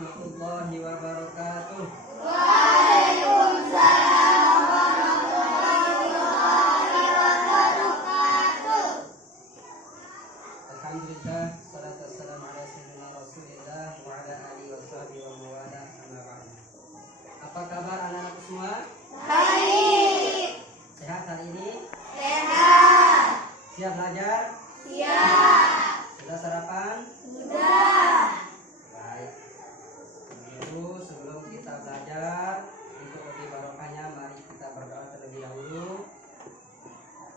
warahmatullahi wabarakatuh. Waalaikumsalam warahmatullahi wabarakatuh. Alhamdulillah, salatu wassalamu ala sayyidina Rasulillah wa ala alihi wa sahbihi wa mawala amma ba'd. Apa kabar anak-anakku semua? Baik. Sehat hari ini? Sehat. Siap belajar? Siap. Sudah sarapan? Sudah. Baik. Begitu, sebelum kita belajar, untuk lebih barokahnya mari kita berdoa terlebih dahulu.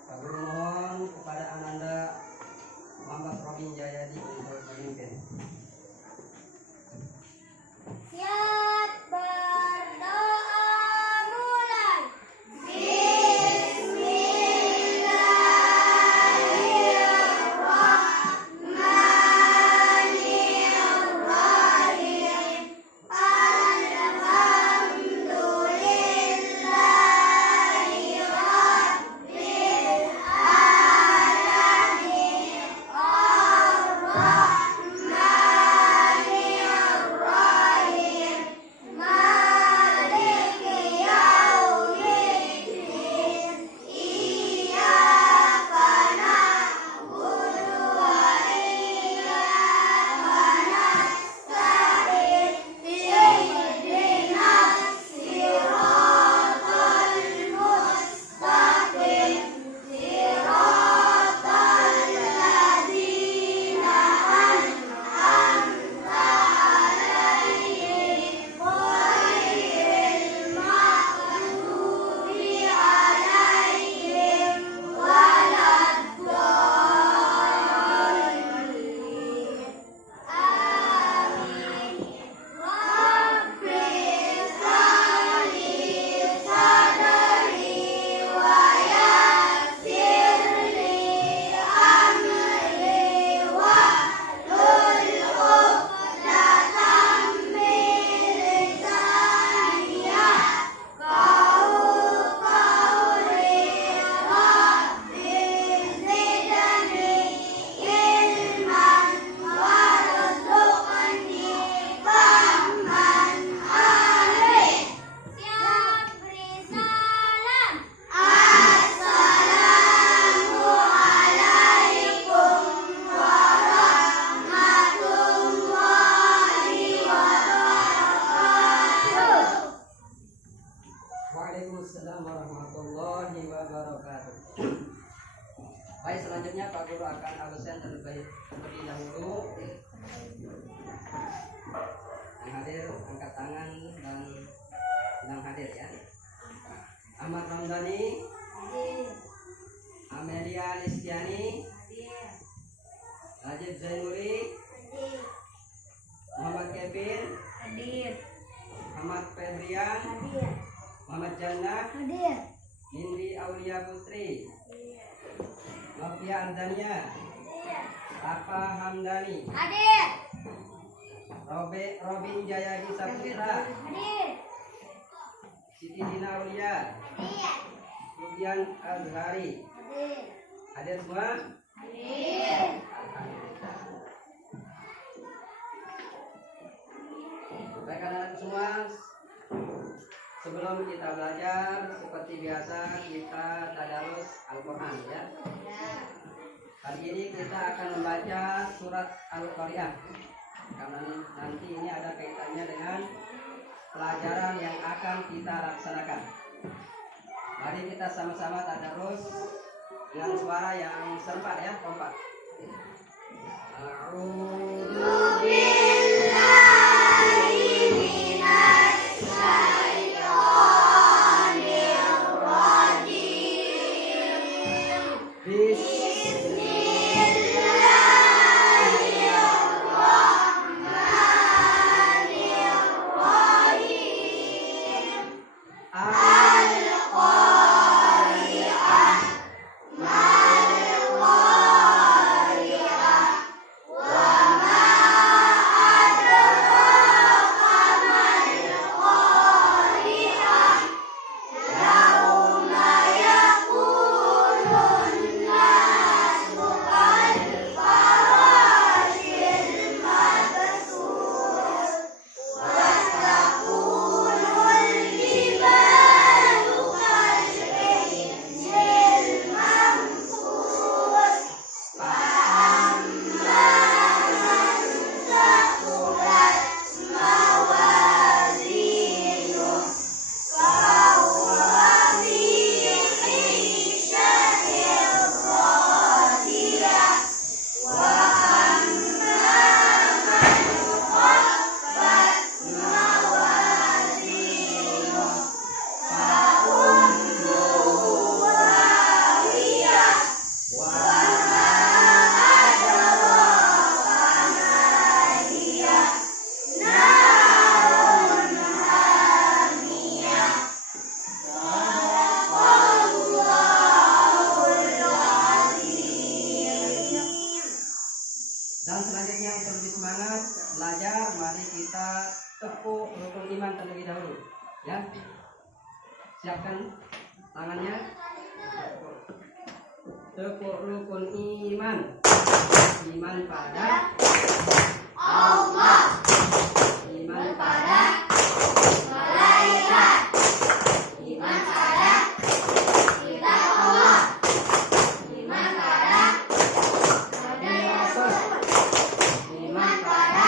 Pak Guru mohon kepada Ananda Muhammad Robin Jayadi untuk memimpin. Siap berdoa mulai. Bismillahirrahmanirrahim. Alhamdulillahi rabbil alamin. Ar-Rahmanir-Rahim. Maliki yaumiddin. Iyyaka na'budu wa iyyaka nasta'in. Ihdinas siratal mustaqim. Siratal ladzina an'amta 'alaihim ghairil maghdubi 'alaihim waladdallin. Amin. Rabbi shrahli sadri wa yassir li amri wahlul 'uqdatam min lisani yafqahu qawli. Rabbi zidni ilman warzuqni fahman. Amin. Siap beri salam. Assalamualaikum warahmatullahi wabarakatuh. Waalaikumsalam warahmatullahi wabarakatuh. Baik, selanjutnya Pak Guru akan absen terlebih dahulu. Yang hadir angkat tangan dan yang hadir ya. Ahmad Ramdhani, Amelia Listiani, Najib Zainuri, Muhammad Kevin, Muhammad Febrian, Muhammad Jannah, Nindi Aulia Putri, Novia Ardania, Rafa Hamdani, Robin Jayadi Saputra, Siti Dina Aulia, Rubian Azhari. Hadir semua? Baik anak-anak semua, sebelum kita belajar seperti biasa kita tadarus Al-Quran ya. Hari ini kita akan membaca surat Al-Qari'ah karena nanti ini ada kaitannya dengan pelajaran yang akan kita laksanakan. Mari kita sama-sama tadarus dengan suara yang serempak ya, kompak. A'udzu billahi minasy syaithanir rajim. Al-Qari'ah. Mal-Qari'ah. Wa ma kita tepuk rukun iman terlebih dahulu. Ya, siapkan tangannya. Tepuk rukun iman. Iman pada Allah, iman pada malaikat, iman pada kitab Allah, iman pada nabi rasul, iman pada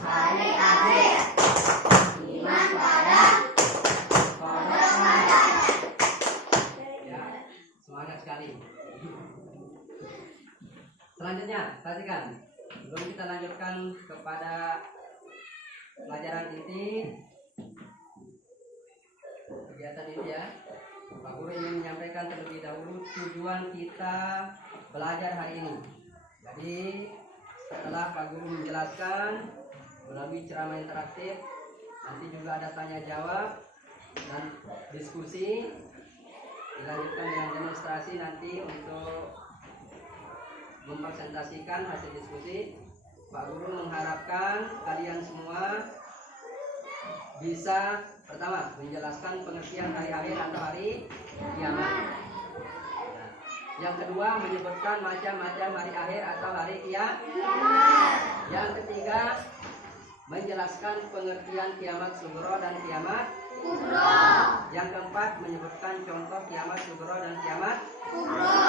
hari akhir, iman pada pada malaikat. ya, semangat sekali. Selanjutnya, perhatikan. Sebelum kita lanjutkan kepada pelajaran inti kegiatan ini ya, Pak Guru ingin menyampaikan terlebih dahulu tujuan kita belajar hari ini. Jadi setelah Pak Guru menjelaskan melalui ceramah interaktif, nanti juga ada tanya jawab dan diskusi, dilanjutkan dengan demonstrasi nanti untuk mempresentasikan hasil diskusi. Pak Guru mengharapkan kalian semua bisa pertama menjelaskan pengertian hari akhir atau hari kiamat. Nah, yang kedua menyebutkan macam-macam hari akhir atau hari kiamat. Yang ketiga menjelaskan pengertian kiamat sugro dan kiamat Kubro, Yang keempat menyebutkan contoh kiamat sugro dan kiamat kubro,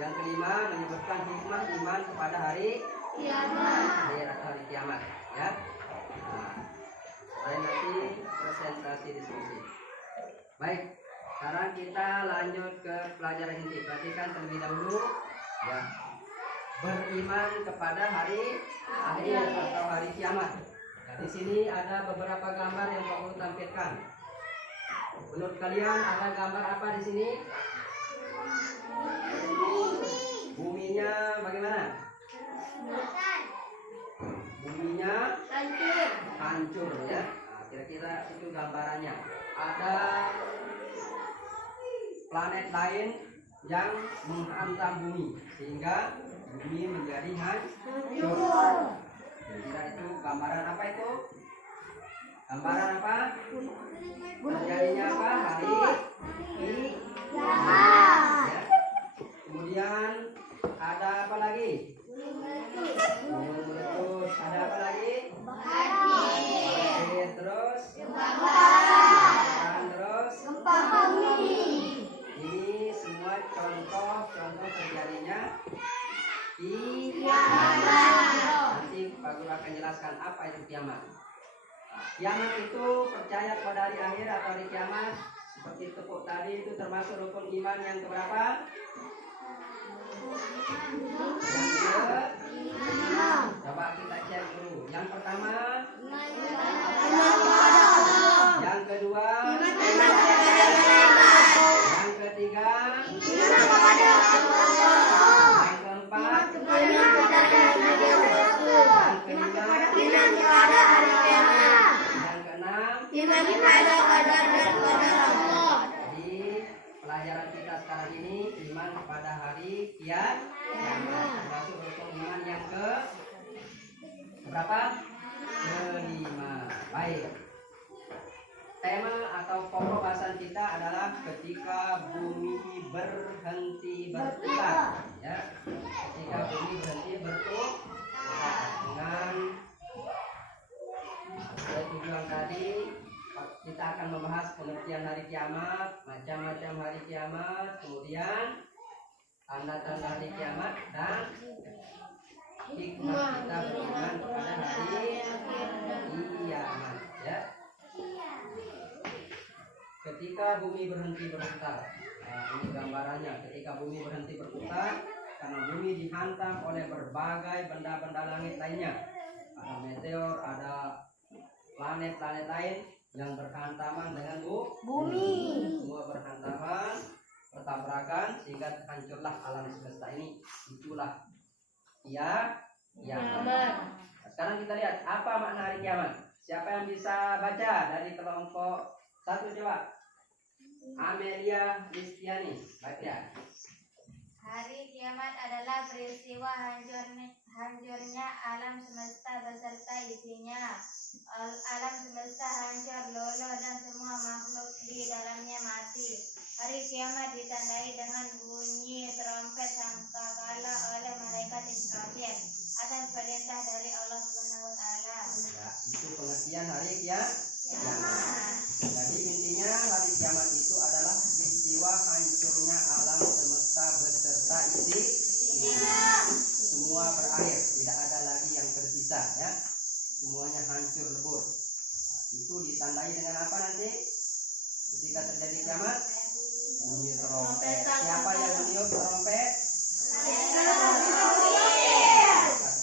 Yang kelima menyebutkan hikmah iman kepada hari kiamat. akhir atau hari kiamat ya. Nah, saya nanti presentasi diskusi. Baik, sekarang kita lanjut ke pelajaran inti. Perhatikan terlebih dahulu ya. Beriman kepada hari akhir atau hari kiamat. Nah, di sini ada beberapa gambar yang Pak Guru tampilkan. Menurut kalian ada gambar apa di sini? Buminya bagaimana? Buminya Hancur. hancur ya. Nah, kira-kira itu gambarannya. Ada planet lain yang menghantam bumi sehingga bumi menjadi hancur. Kira-kira itu gambaran apa itu? Gambaran apa? Terjadinya apa? Hari kiamat. Ya. Kemudian ada apa lagi? Gunung meletus. Ada apa lagi? Badai. Terus kebakaran. Terus ini semua contoh terjadinya kiamat. Nanti Pak Guru akan jelaskan apa itu kiamat. Nah, kiamat itu percaya pada hari akhir atau hari kiamat. Seperti tepuk tadi itu termasuk rukun iman yang keberapa? Yang ke coba kita cek dulu. Yang pertama, yang kedua, yang ketiga, yang keempat, yang kelima, yang keenam. Di pelajaran kita sekarang ini iman kepada hari kiamat termasuk rukun iman yang ke berapa? Kelima. Baik. Tema atau pokok bahasan kita adalah ketika bumi berhenti berputar. Ya, ketika bumi berhenti berputar dengan tujuan tadi kita akan membahas pengertian hari kiamat, macam-macam hari kiamat, kemudian tanda-tanda hari kiamat dan hikmah kita beriman kepada hari kiamat. Ya. Ketika bumi berhenti berputar, nah, ini gambarannya. Ketika bumi berhenti berputar, karena bumi dihantam oleh berbagai benda-benda langit lainnya. Ada meteor, ada planet-planet lain yang berhantaman dengan bumi. Semua berhantaman, bertabrakan sehingga hancurlah alam semesta ini. Itulah kiamat. Nah, sekarang kita lihat apa makna hari kiamat. Siapa yang bisa baca dari kelompok 1 coba? Amelia Listiani, baca. Hari kiamat adalah peristiwa hancurnya alam semesta beserta isinya. Alam semesta hancur, luluh, dan semua makhluk di dalamnya mati. Hari kiamat ditandai dengan bunyi trompet sangkakala oleh malaikat Israfil atas perintah dari Allah Subhanahu wa taala. Ya, itu pengertian hari kiamat. Jadi intinya hari kiamat itu adalah peristiwa hancurnya alam semesta beserta isinya. Semua berakhir, tidak ada lagi yang tersisa ya. Semuanya hancur lebur. Nah, itu ditandai dengan apa nanti? Ketika terjadi kiamat, bunyi trompet. Siapa yang meniup trompet?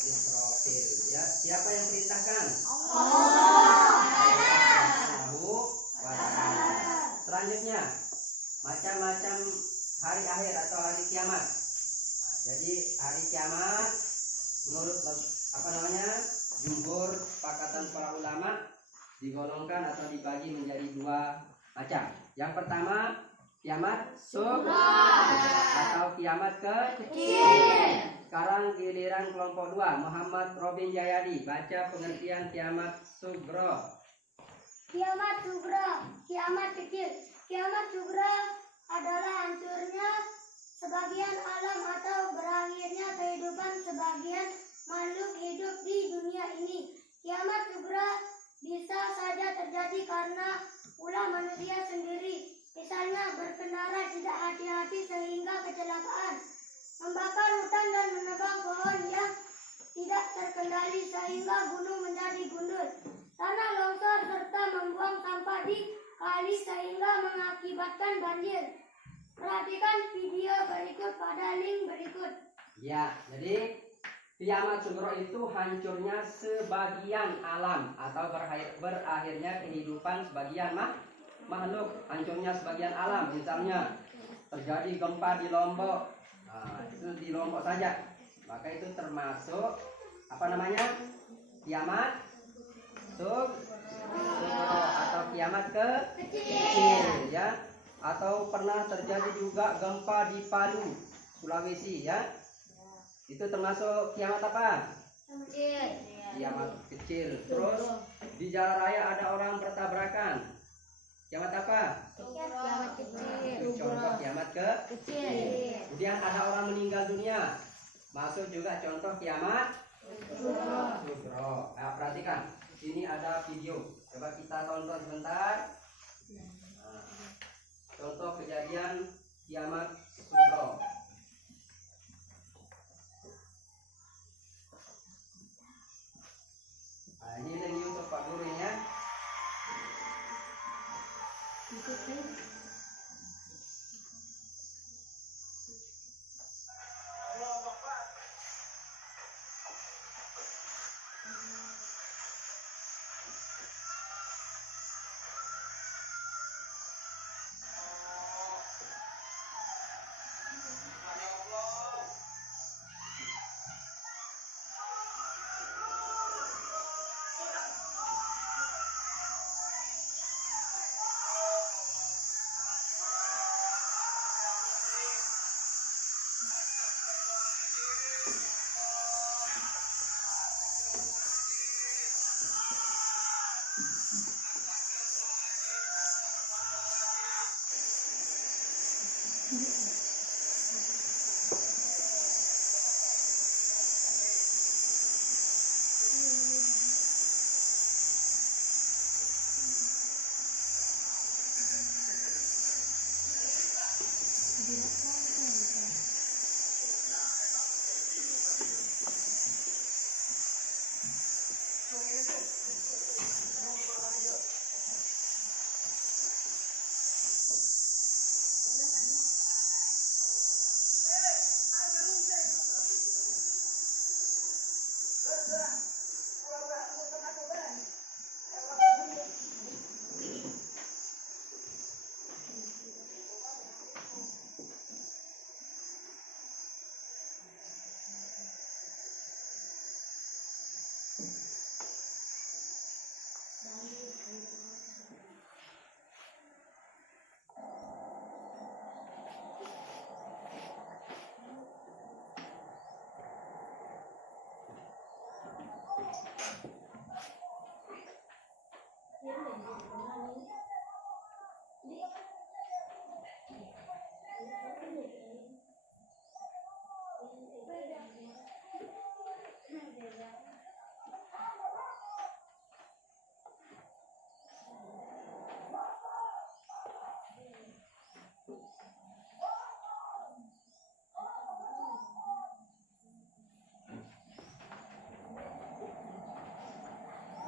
Israfil ya. Siapa yang perintahkan? Subhanahu wa ta'ala. Selanjutnya, macam-macam hari akhir atau hari kiamat. Nah, jadi hari kiamat menurut jumhur sepakatan para ulama digolongkan atau dibagi menjadi dua macam. Yang pertama, kiamat sughra atau kiamat kecil. Sekarang giliran kelompok 2, Muhammad Robin Jayadi baca pengertian kiamat sughra. Kiamat sughra, kiamat kecil. Kiamat sughra adalah hancurnya sebagian alam atau berakhirnya kehidupan sebagian makhluk hidup di dunia ini. Kiamat sughra bisa saja terjadi karena ulah manusia sendiri. Misalnya berkendara tidak hati-hati sehingga kecelakaan, membakar hutan dan menebang pohon yang tidak terkendali sehingga gunung menjadi gundul, tanah longsor serta membuang sampah di kali sehingga mengakibatkan banjir. Perhatikan video berikut pada link berikut. Ya, jadi kiamat sughra itu hancurnya sebagian alam atau berakhirnya kehidupan sebagian makhluk, hancurnya sebagian alam. Misalnya terjadi gempa di Lombok, nah, itu di Lombok saja, maka itu termasuk kiamat sughra atau kiamat kecil ya. Atau pernah terjadi juga gempa di Palu, Sulawesi ya. Itu termasuk kiamat apa? Kiamat kecil. Terus di jalan raya ada orang bertabrakan. Kiamat apa? Kiamat kecil. Itu contoh kiamat kecil. Kemudian ada orang meninggal dunia. Masuk juga contoh kiamat sughra. Nah, perhatikan. Sini ada video. Coba kita tonton sebentar. Contoh kejadian kiamat sughra. Nah, ini lagi untuk Pak Guru ya.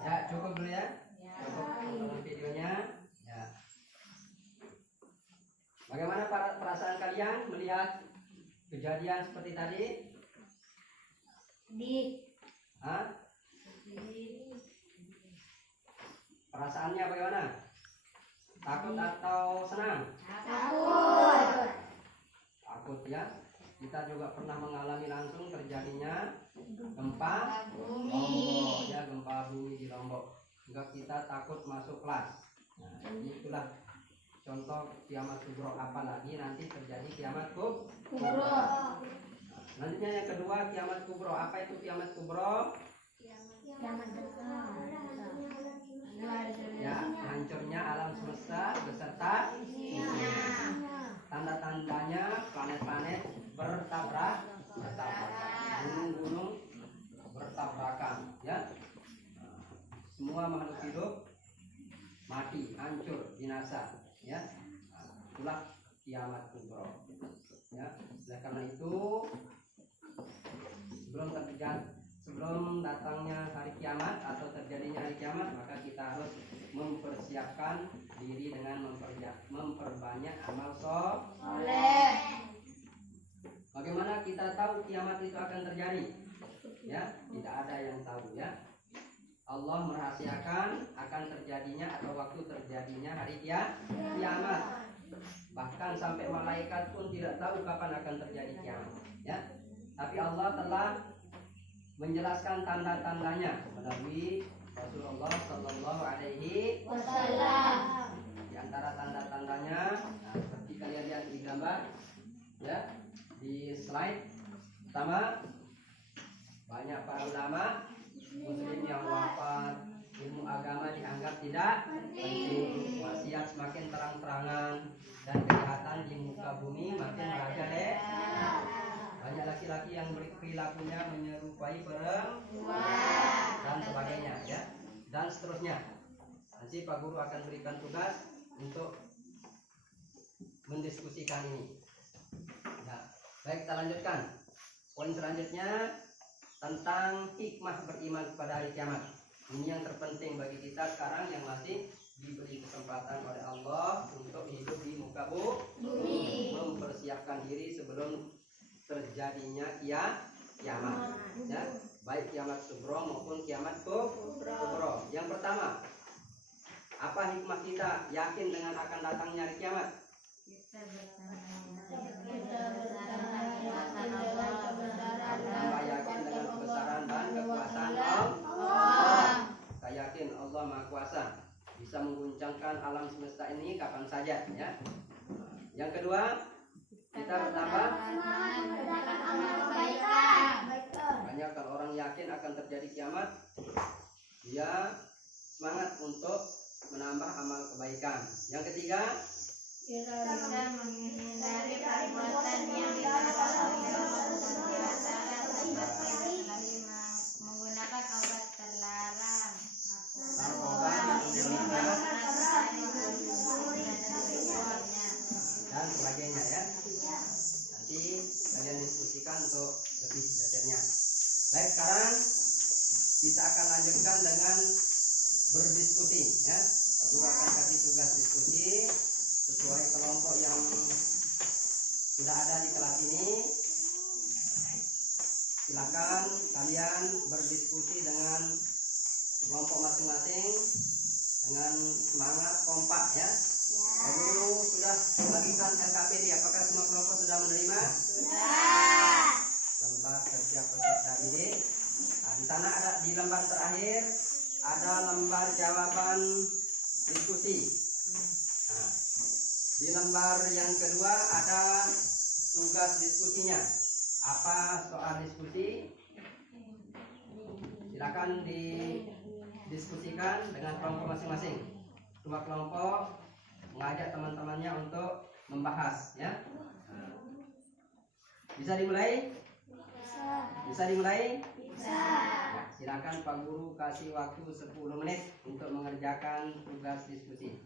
Ya, cukup dulu ya. Cukup tonton videonya. Ya. Bagaimana perasaan kalian melihat kejadian seperti tadi? Hah? Perasaannya bagaimana? Takut atau senang? Takut ya. Kita juga pernah mengalami langsung terjadinya gempa Lombok, ya, gempa bumi di Lombok. Juga kita takut masuk kelas. Nah, itulah contoh kiamat kubro. Apalagi nanti terjadi kiamat kubro. Nah, selanjutnya yang kedua kiamat kubro. Apa itu kiamat kubro? Ya, hancurnya alam semesta beserta isinya. Tanda-tandanya planet-planet bertabrakan, gunung-gunung bertabrakan, ya. Semua makhluk hidup mati, hancur, binasa, ya. Itulah kiamat kubro, ya. Oleh karena itu sebelum datangnya hari kiamat atau terjadinya hari kiamat, maka kita harus mempersiapkan diri dengan memperbanyak amal soleh. Bagaimana kita tahu kiamat itu akan terjadi? Ya, tidak ada yang tahu, ya. Allah merahasiakan akan terjadinya atau waktu terjadinya hari kiamat. Bahkan sampai malaikat pun tidak tahu kapan akan terjadi kiamat, ya. Tapi Allah telah menjelaskan tanda-tandanya melalui Rasulullah Shallallahu Alaihi Wasallam. Di antara tanda-tandanya, nah, seperti kalian lihat di gambar, ya, di slide. Pertama, banyak para ulama muslim yang wafat, ilmu agama dianggap tidak penting, wasiat semakin terang-terangan, dan kejahatan di muka bumi makin merajalela. Banyak laki-laki yang perilakunya menyerupai perempuan dan sebagainya, ya, dan seterusnya. Nanti Pak Guru akan berikan tugas untuk mendiskusikan ini. Ya, baik, kita lanjutkan. Poin selanjutnya tentang hikmah beriman kepada hari kiamat. Ini yang terpenting bagi kita sekarang yang masih diberi kesempatan oleh Allah untuk hidup di muka bumi, mempersiapkan diri sebelum terjadinya kiamat, ya, baik kiamat subro maupun kiamat kubro. Yang pertama, apa hikmah kita yakin dengan akan datangnya hari kiamat? Kita yakin dengan kebesaran dan kekuasaan Allah. Kita yakin Allah Maha Kuasa, bisa mengguncangkan alam semesta ini kapan saja, ya. Yang kedua, kita bertambah banyak. Kalau orang yakin akan terjadi kiamat, dia semangat untuk menambah amal kebaikan. Yang ketiga, kita bisa menghindari perbuatan yang dilarang oleh Allah seperti menggunakan obat terlarang, dan sebagainya, ya. Nanti kalian diskusikan untuk lebih detailnya. Baik, sekarang kita akan lanjutkan dengan berdiskusi, ya. Pak Guru akan kasih tugas diskusi sesuai kelompok yang sudah ada di kelas ini. Silakan kalian berdiskusi dengan kelompok masing-masing dengan semangat kompak, ya. Pak Guru sudah bagikan LKPD. Apakah semua kelompok sudah menerima? sudah. Lembar kerja peserta didik. Nah, di sana ada, di lembar terakhir ada lembar jawaban diskusi. Nah, di lembar yang kedua ada tugas diskusinya. Apa soal diskusi? Silakan didiskusikan dengan kelompok masing-masing. Dua kelompok mengajak teman-temannya untuk membahas, ya. Bisa dimulai? Bisa dimulai? Ya, silakan Pak Guru kasih waktu 10 menit untuk mengerjakan tugas diskusi.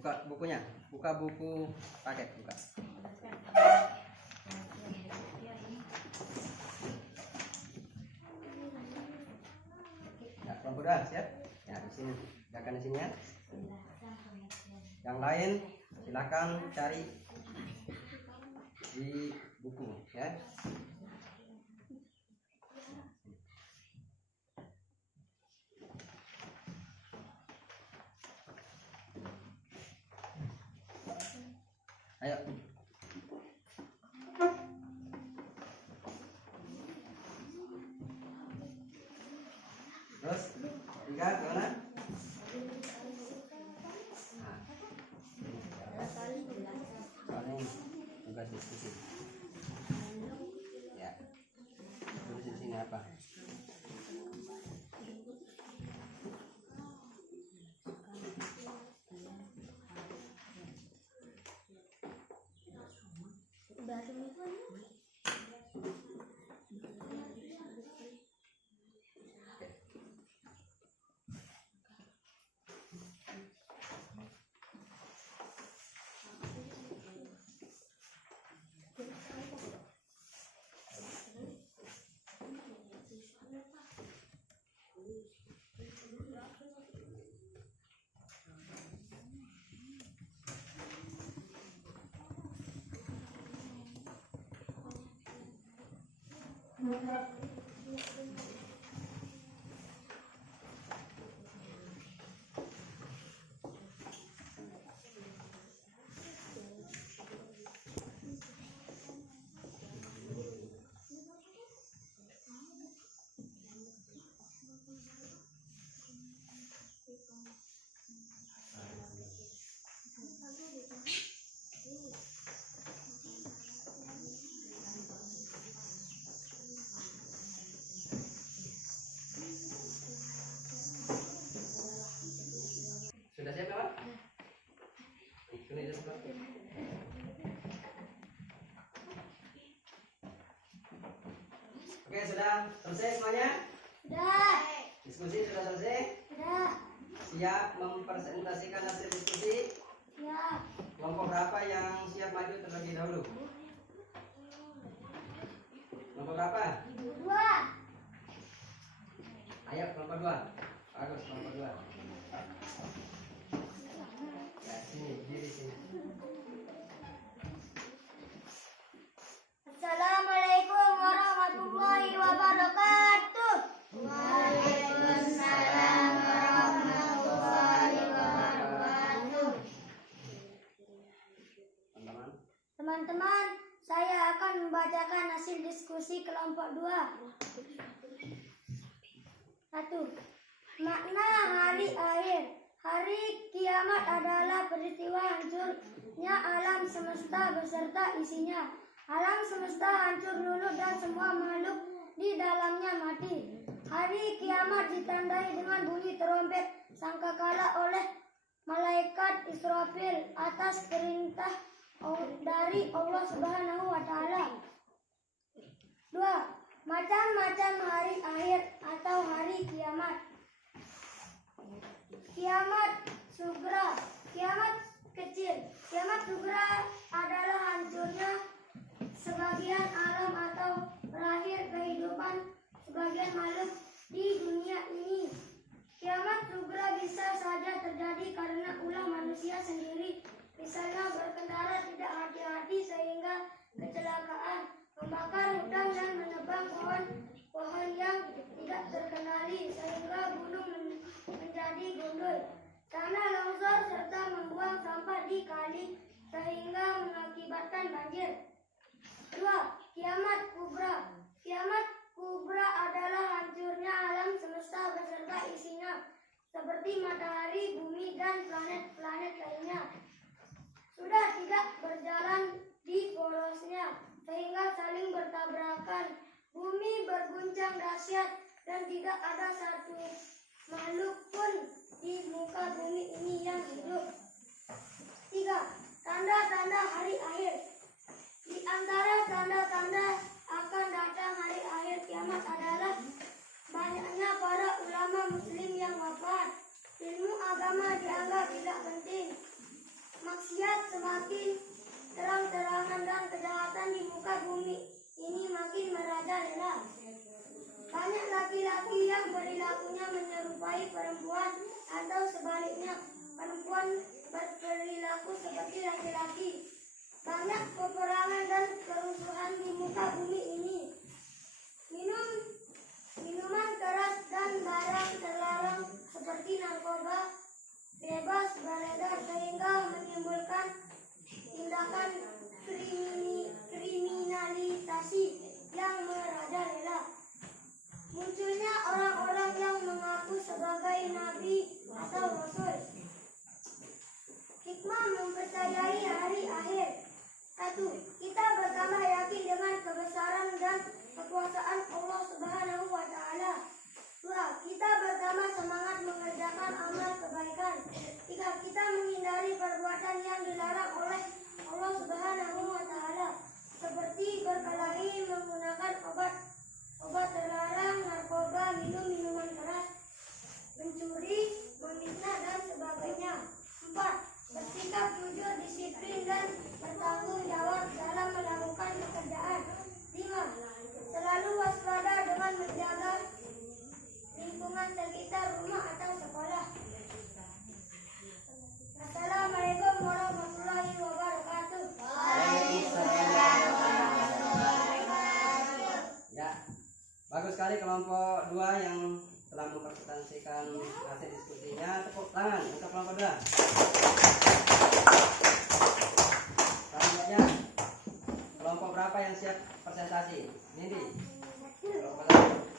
Buka bukunya, buka buku paket, buka. Ya, kelompok 2 siap? Ya, di sini, silakan di sini ya. Yang lain silakan cari di buku ya. Ayo. Terus 3 gimana? Soalnya tugas diskusi. Ya. Tulis di sini apa? Sudah siap kawan? Ini sudah siap. Oke, sudah selesai semuanya? Sudah. Diskusi sudah selesai? Sudah. Siap mempresentasikan hasil diskusi? Siap. Kelompok berapa yang siap maju terlebih dahulu? Kelompok berapa? 2. Ayo kelompok 2. Bagus, kelompok 2. Ya, sini, diri sini. Assalamualaikum warahmatullahi wabarakatuh. Waalaikumsalam warahmatullahi wabarakatuh. Teman-teman, Teman-teman, saya akan membacakan hasil diskusi kelompok 2. 1. Makna hari akhir. Hari kiamat adalah peristiwa hancurnya alam semesta beserta isinya. Alam semesta hancur luluh dan semua makhluk di dalamnya mati. Hari kiamat ditandai dengan bunyi trompet sangkakala oleh malaikat Israfil atas perintah dari Allah Subhanahu wa taala. 2. Macam-macam hari akhir atau hari kiamat. Kiamat sugra, kiamat kecil. Kiamat sugra adalah hancurnya sebagian alam atau berakhir kehidupan sebagian makhluk di dunia ini. Kiamat sugra bisa saja terjadi karena ulah manusia sendiri, misalnya berkendara tidak hati-hati sehingga kecelakaan, membakar hutan dan menebang pohon yang tidak terkenali sehingga gunung menjadi gundul, tanah longsor serta membuang sampah di kali sehingga mengakibatkan banjir. 2. Kiamat kubra. Kiamat kubra adalah hancurnya alam semesta beserta isinya, seperti matahari, bumi, dan planet-planet lainnya. Sudah tidak berjalan di porosnya, sehingga saling bertabrakan. Bumi berguncang dahsyat dan tidak ada satu makhluk pun di muka bumi ini yang hidup. 3. Tanda-tanda hari akhir. Di antara tanda-tanda akan datang hari akhir kiamat adalah banyaknya para ulama muslim yang wafat. Ilmu agama dianggap tidak penting. semakin terang-terangan dan kejahatan di muka bumi ini makin merajalela. Banyak laki-laki yang perilakunya menyerupai perempuan atau sebaliknya, perempuan berperilaku seperti laki-laki. Banyak peperangan dan kerusuhan di muka bumi ini. Minuman keras dan barang terlarang seperti narkoba bebas beredar sehingga menimbulkan tindakan kriminalisasi yang merajalela. Munculnya orang-orang yang mengaku sebagai nabi atau rasul. Hikmah mempercayai hari akhir. 1. Kita bertambah yakin dengan kebesaran dan kekuasaan Allah Subhanahu wa Ta'ala. 2. Kita bertambah semangat mengerjakan amal kebaikan. 3. Kita menghindari perbuatan yang dilarang oleh Allah Subhanahu wa Ta'ala, seperti berkelahi, menggunakan obat terlarang, narkoba, minum minuman keras, mencuri, memfitnah dan sebagainya. 4. Bersikap jujur, disiplin dan bertanggung jawab dalam melakukan pekerjaan. 5. Selalu waspada dengan menjaga lingkungan sekitar rumah atau sekolah. Assalamualaikum warahmatullahi wabarakatuh. Ya, bagus sekali kelompok 2 yang telah mempresentasikan hasil diskusinya. Tepuk tangan untuk kelompok 2. Selanjutnya, kelompok berapa yang siap presentasi? Nindi. Kelompok 1.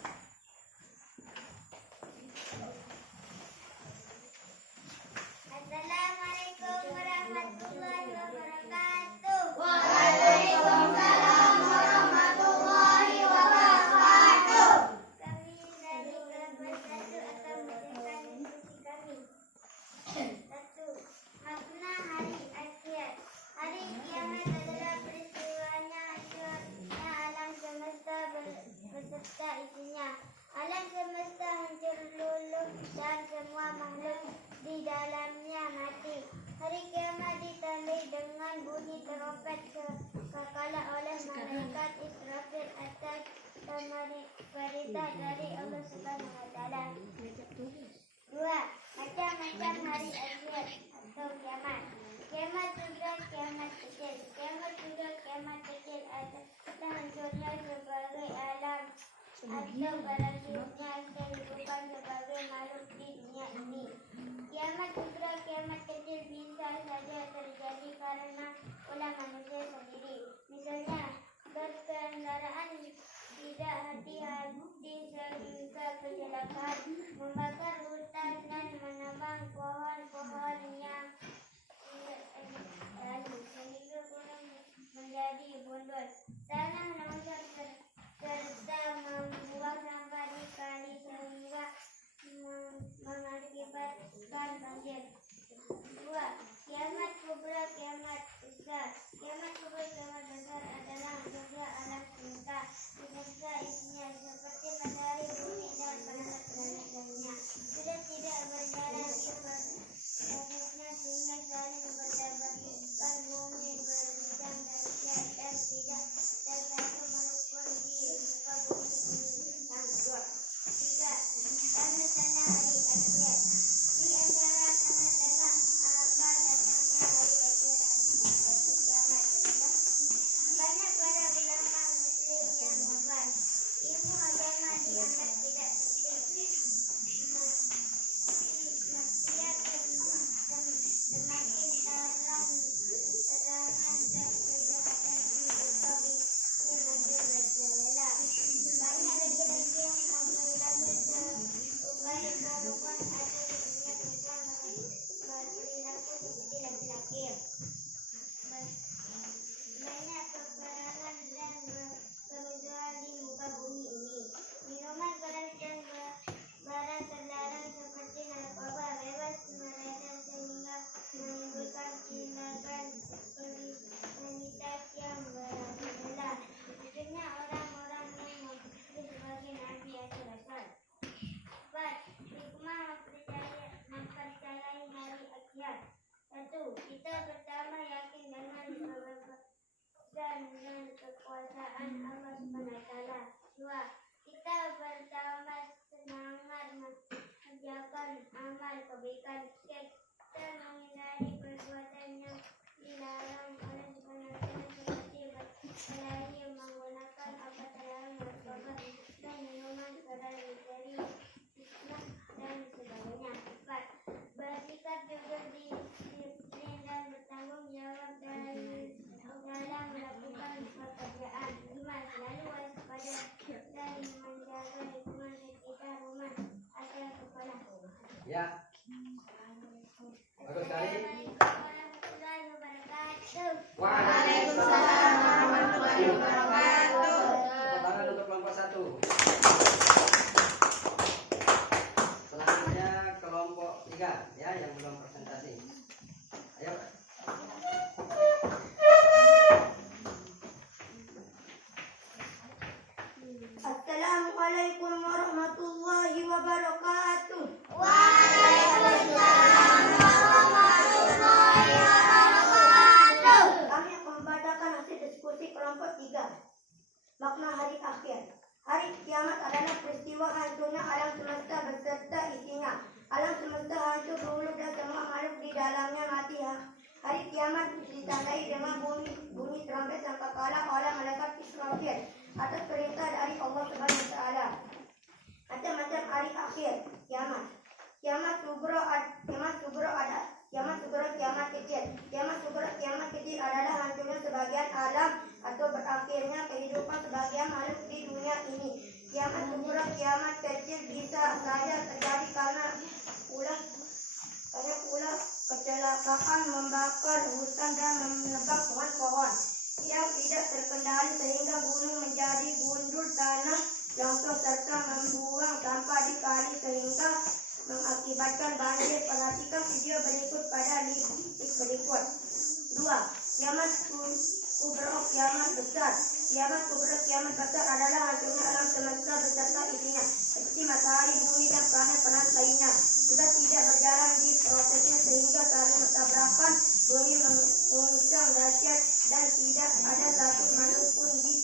Assalamualaikum warahmatullahi wabarakatuh. Waalaikumsalam warahmatullahi wabarakatuh. Kami dari kelompok 1 akan membacakan diskusi kami. 1. Makna hari akhir. Hari kiamat adalah peristiwanya hancurnya alam semesta beserta isinya. Alam semesta hancur luluh dan semua makhluk di dalamnya mati. Hari kiamat ditandai dengan bunyi trompet kekala oleh malaikat Israfil atas perintah dari Allah Subhanahu wa Ta'ala. 2. Macam-macam hari akhir atau kiamat. Kiamat sudah, kiamat kecil. Kiamat sudah, kiamat kecil adalah hancurnya sebagai alam atau berakhirnya kehidupan sebagai makhluk di dunia ini. Kiamat sudah, kiamat kecil bisa saja terjadi karena ulah manusia sendiri. Misalnya, berkendaraan tidak hati-hati sehingga kecelakaan, membakar hutan dan menebang pohon-pohon yang sehingga gunung menjadi bundul, tanah longsor serta membuang sampah di kali sehingga mengakibatkan banjir. 2. Kiamat kubra, kiamat besar. Kiamat kubra, kiamat besar adalah hancurnya alam semesta beserta isinya seperti matahari, bumi dan planet-planet lainnya. Sudah tidak berjalan planetnya sehingga saling bertabrakan, bumi berbincang dahsyat dan tidak ada satu makhluk pun di muka bumi ini yang hidup. 3. Tanda-tanda hari akhir. Di antara tanda-tanda akan datangnya hari akhir atau kiamat adalah banyak para ulama muslim yang wafat. Ilmu agama dianggap tidak penting. Maksiat semakin terangan dan kejahatan di muka bumi makin merajalela. Banyak laki-laki yang berlabel serupai perempuan atau sebenarnya perempuan berperilaku seperti laki-laki. Banyak peperangan dan kerusuhan di muka bumi ini. Minuman keras dan barang terlarang seperti narkoba bebas beredar sehingga menimbulkan tindakan kriminalitas yang merajalela. Munculnya orang-orang yang mengaku sebagai nabi atau rasul. 4. Hikmah mempercayai hari akhir. 1. Kita pertama yakin dan kekuasaan Allah SWT. 2. Kita bertambah semangat mengerjakan amal kebaikan. Kita menghindari perbuatan yang dilarang oleh SWT seperti berkelahi, menggunakan obat terlarang, narkoba, dan minuman keras dari fitnah dan sebagainya. 4. Bersikap jujur, disiplin, dan bertanggung jawab dalam melakukan pekerjaan. 5. Selalu waspada dan menjaga lingkungan sekitar rumah atau sekolah. Ya. Bagus sekali. Warahmatullahi wabarakatuh. Waalaikumsalam warahmatullahi wabarakatuh. Tepuk tangan untuk kelompok 1. Selanjutnya kelompok 3 ya yang belum presentasi. Ayo. Assalamualaikum warahmatullahi wabarakatuh. Kami akan membacakan hasil diskusi kelompok 3. Makna hari akhir. Hari kiamat adalah peristiwa hancurnya alam semesta beserta isinya. Alam semesta hancur berhulu dan semua makhluk di dalamnya mati. Hari kiamat ditandai dengan bunyi trompet sangkakala oleh malaikat Israfil atas perintah dari Allah Subhanahu wa taala. Macam-macam hari akhir kiamat. Kiamat sugro ada. Kiamat sugro, kiamat kecil. Kiamat sugro, kiamat kecil adalah hancurnya sebagian alam atau berakhirnya kehidupan sebagian makhluk di dunia ini. Kiamat sugro, kiamat kecil bisa saja terjadi karena ulah kecelakaan membakar hutan dan menebang pohon-pohon yang tidak terkendali sehingga gunung menjadi gundul, tanah longsor serta membuang sampah di kali sehingga mengakibatkan banjir. Perhatikan video berikut pada link berikut. 2. Kiamat kubro, kiamat besar. Kiamat kubro, kiamat besar adalah hancurnya alam semesta beserta isinya seperti matahari, bumi, dan planet-planet lainnya. Sudah tidak berjalan di prosesnya sehingga saling bertabrakan, bumi menguncang dahsyat dan tidak ada satu makhluk pun di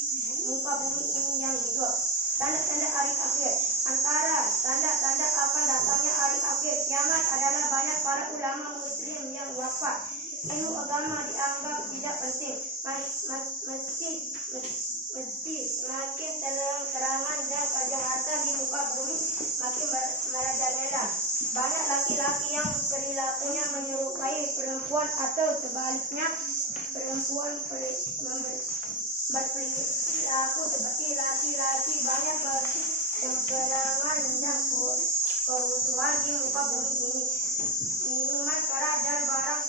muka bumi ini yang hidup. Tanda-tanda hari akhir. Antara tanda-tanda akan datangnya hari akhir kiamat adalah banyak para ulama muslim yang wafat. Ilmu agama dianggap tidak penting. Mesti semakin terang-terangan dan kejahatan di muka bumi makin merajalela. Banyak laki-laki yang perilakunya menyerupai perempuan atau sebaliknya perempuan berperilaku seperti laki-laki. Banyak kegerangan dan kerusuhan di muka bumi ini. Minuman keras dan barang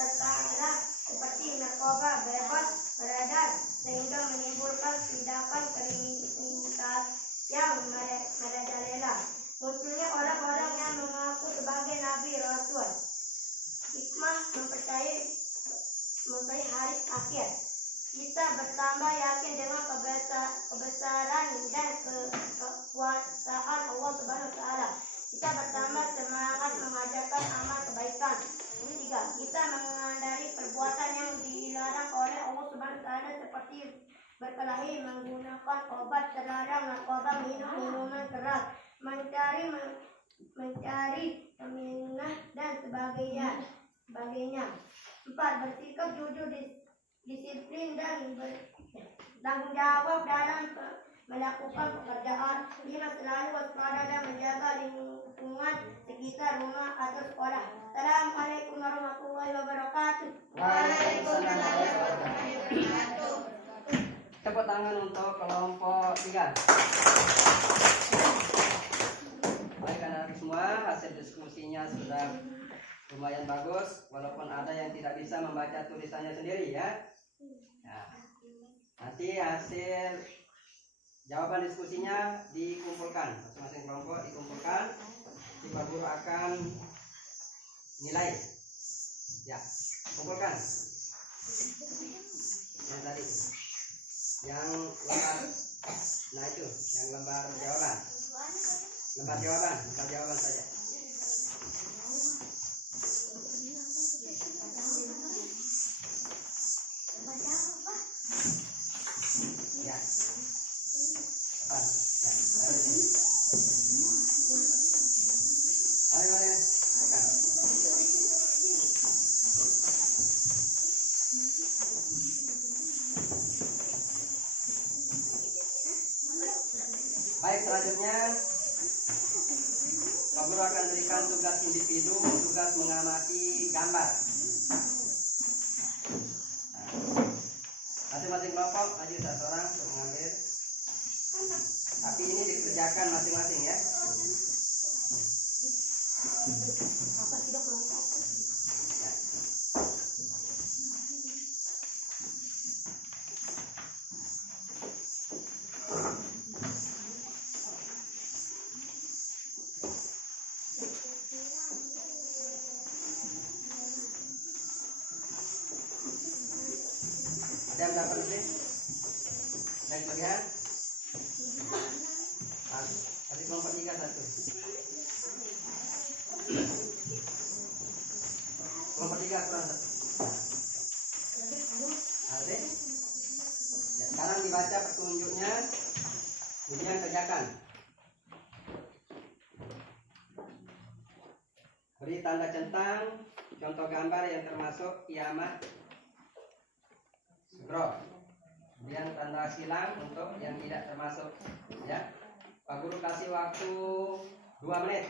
terlarang seperti narkoba bebas beredar sehingga menimbulkan tindakan kriminalitas yang merajalela. Munculnya orang-orang yang mengaku sebagai nabi rasul. Hikmah mempercayai hari akhir. Kita bertambah yakin dengan kebesaran dan kekuasaan Allah Subhanahu wa taala. Kita bertambah semangat mengajarkan amal kebaikan. 3. Kita menghindari perbuatan yang dilarang oleh Allah Subhanahu wa taala seperti berkelahi, menggunakan obat terlarang, narkoba, minuman keras, mencari peminat dan sebagainya. 4. Bersikap jujur, disiplin, dan bertanggung jawab dalam melakukan pekerjaan. 5. Selalu waspada dan menjaga lingkungan sekitar rumah atau sekolah. Assalamualaikum warahmatullahi wabarakatuh. Waalaikumsalam warahmatullahi wabarakatuh. Tepuk tangan untuk kelompok 3. Baik anak-anak semua, hasil diskusinya sudah lumayan bagus, walaupun ada yang tidak bisa membaca tulisannya sendiri ya. Nah, nanti hasil jawaban diskusinya dikumpulkan, masing-masing kelompok dikumpulkan. Si Pak Guru akan nilai. Ya, kumpulkan. Yang tadi, yang lembar, nah itu, yang lembar jawaban. Lembar jawaban saja. Bukan. Baik, selanjutnya Pak Guru akan berikan tugas individu, tugas mengamati gambar. Masing-masing kelompok maju satu orang untuk mengambil. Tapi ini dikerjakan masing-masing ya. Ada yang dapat lebih? Dan kelebihan? Tadi kelompok 3 satu. Kelompok 3 kurang satu. Ada? Ya, sekarang dibaca petunjuknya, kemudian kerjakan. Beri tanda centang contoh gambar yang termasuk kiamat sugro. Kemudian tanda silang untuk yang tidak termasuk ya. Pak Guru kasih waktu 2 menit.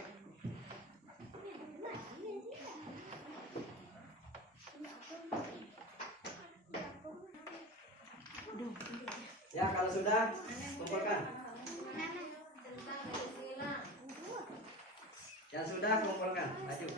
Ya, kalau sudah kumpulkan. Yang sudah kumpulkan, maju.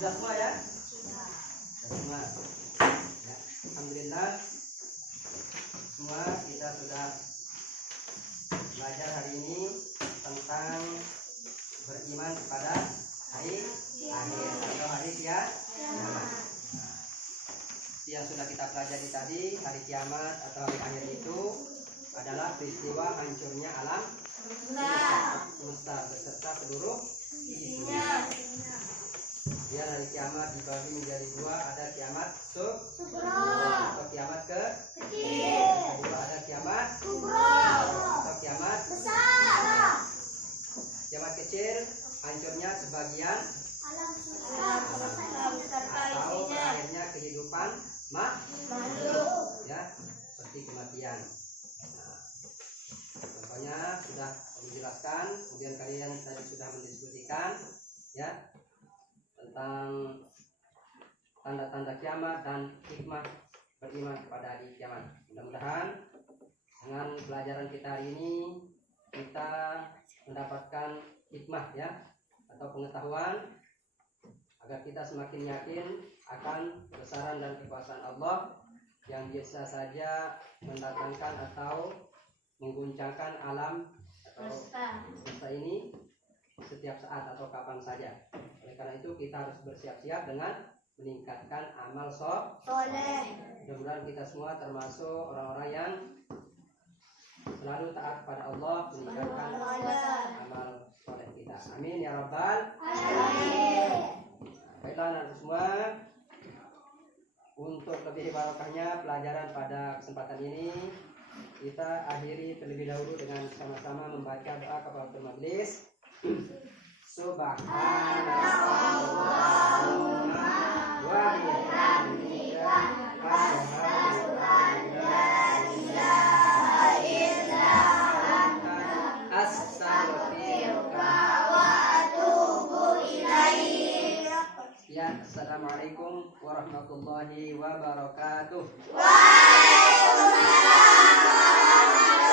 Sudah semua ya? Sudah semua. Ya, alhamdulillah semua kita sudah belajar hari ini tentang beriman kepada hari akhir atau hari kiamat. Yang sudah kita pelajari tadi, hari kiamat atau hari akhir itu adalah peristiwa hancurnya alam semesta beserta seluruh isinya. Biar hari kiamat dibagi menjadi 2, ada kiamat sugro atau kiamat kecil. Kedua ada kiamat kubro atau kiamat besar. Kiamat kecil hancurnya sebagian alam atau berakhirnya kehidupan makhluk ya, seperti kematian. Nah, contohnya sudah dijelaskan, kemudian kalian tadi sudah mendiskusikan ya tentang tanda-tanda kiamat dan hikmah beriman kepada hari kiamat. Mudah-mudahan dengan pelajaran kita hari ini kita mendapatkan hikmah ya atau pengetahuan agar kita semakin yakin akan kebesaran dan kekuasaan Allah yang biasa saja mendatangkan atau mengguncangkan alam atau semesta ini setiap saat atau kapan saja. Oleh karena itu kita harus bersiap-siap dengan meningkatkan amal soleh. Mudah-mudahan kita semua termasuk orang-orang yang selalu taat kepada Allah, meningkatkan amal soleh kita. Amin ya rabbal alamin. Baiklah anak semua, untuk lebih barokahnya pelajaran pada kesempatan ini kita akhiri terlebih dahulu dengan sama-sama membaca doa kafaratul majelis. Subhanallahumma wa bihamdika asyhadu an la ilaha illa anta astaghfiruka wa atubu ilaik. Ya, assalamualaikum warahmatullahi wabarakatuh. Waalaikumsalam warahmatullahi wabarakatuh.